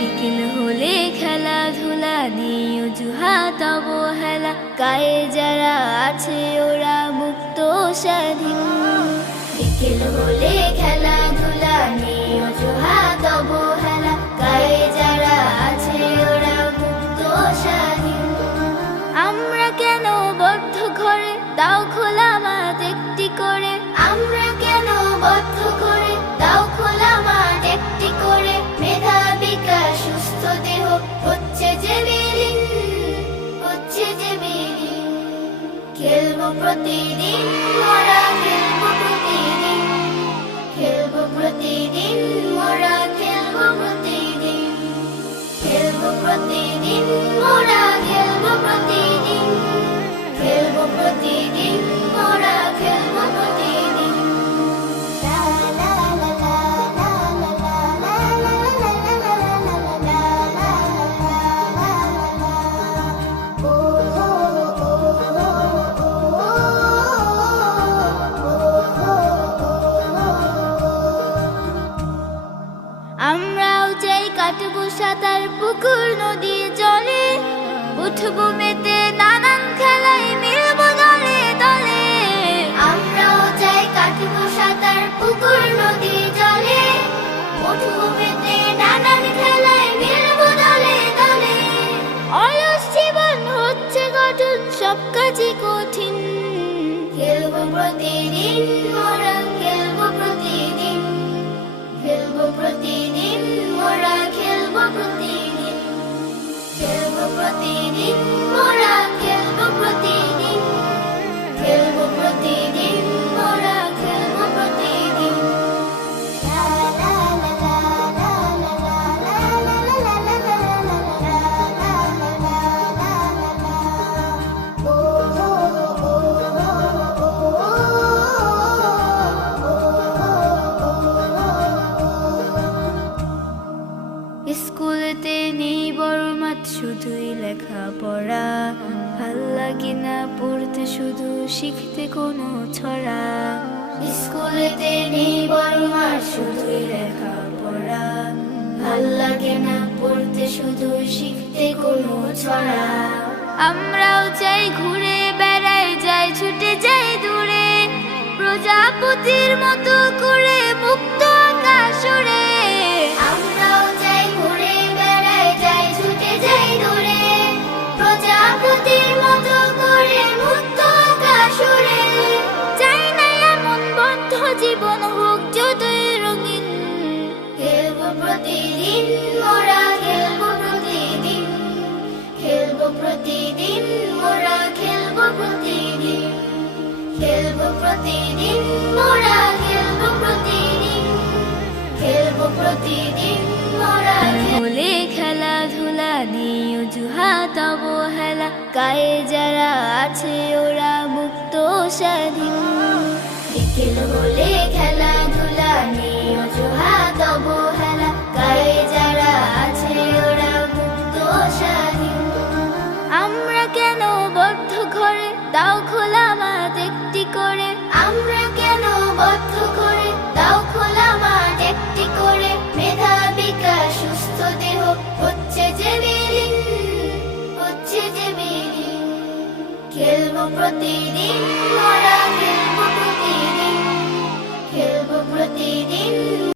বিকেল হলে খেলাধুলা নিয়ে অজুহাত অবহেলা, গায়ে যারা আছে ওরা মুক্ত স্বাধীন। বিকেল হলে খেলাধুলা নিয়ে অজুহাত অবহেলা, গায়ে যারা আছে ওরা মুক্ত স্বাধীন। আমরা কেন বদ্ধ ঘরে, দাও খোলা মাঠ একটি করে। আমরা কেন বদ্ধ ঘরে, দাও খোলা মাঠ একটি করে। মেধা বিকাশ সুস্থ দেহ হচ্ছে যে বিলীন, হচ্ছে যে বিলীন। খেলবো প্রতিদিন মোরা, খেলবো প্রতিদিন, খেলবো প্রতিদিন মোরা, খেলবো প্রতিদিন, খেলবো প্রতিদিন মোরা, খেলবো প্রতিদিন, খেলবো প্রতিদিন মোরা, খেলবো প্রতিদিন। লা লা লা লা লা লা লা লা লা লা লা লা লা। ও আমরাও চাই কাটবো সাঁতার পুকুর নদী জলে, উঠবো মেতে নানান খেলায় মিলবো দলে দলে। আমরাও চাই কাটবো সাঁতার পুকুর নদী জলে, উঠবো মেতে নানান খেলায় মিলবো দলে দলে। অলস জীবন হচ্ছে গঠন, সব কাজই কঠিন। খেলবো প্রতিদিন মোরা, খেলবো প্রতিদিন, খেলবো প্রতিদিন মোরা, খেলবো প্রতিদিন, খেলবো প্রতিদিন মোরা, খেলবো প্রতিদিন, খেলবো প্রতিদিন মোরা, খেলবো প্রতিদিন। লা লা লা লা লা লা লা লা লা লা লা লা লা। ও স্কুলেতে নেই বড় মাঠ, শুধুই লেখাপড়া। ভাল লাগে না পড়তে, শুধু শিখতে কোনো ছড়া। স্কুলেতে নেই বড় মাঠ, শুধুই লেখাপড়া। ভাল লাগে না পড়তে, শুধু শিখতে কোনো ছড়া। আমরাও চাই ঘুরে বেড়াই, যাই ছুটে যাই দূরে, প্রজাপতির মতো করে মুক্ত আকাশ উড়ে। আমরাও চাই ঘুরে বেড়াই, যাই ছুটে যাই দূরে, প্রজাপতির মতো করে মুক্ত আকাশ উড়ে। চাই না এমন বদ্ধ জীবন হোক যতই রঙিন। খেলবো প্রতিদিন মোরা, খেলবো প্রতিদিন, খেলবো প্রতিদিন মোরা, খেলবো প্রতিদিন, খেলবো প্রতিদিন মোরা, খেলবো প্রতিদিন, খেলবো প্রতিদিন মোরা। হলে খেলাধুলা নিয়ে অজুহাত অবহেলা, গায়ে যারা আছে ওরা মুক্ত স্বাধীন। বিকেল হলে খেলাধুলা নিয়ে অজুহাত অবহেলা, গায়ে যারা আছে ওরা মুক্ত স্বাধীন। আমরা কেন বদ্ধ ঘরে, দাও খোলা মাঠ একটি করে। আমরা কেন বদ্ধ ঘরে, দাও খোলা মাঠ একটি করে। মেধা বিকাশ সুস্থ দেহ হচ্ছে যে বিলীন, হচ্ছে যে বিলীন। খেলবো প্রতিদিন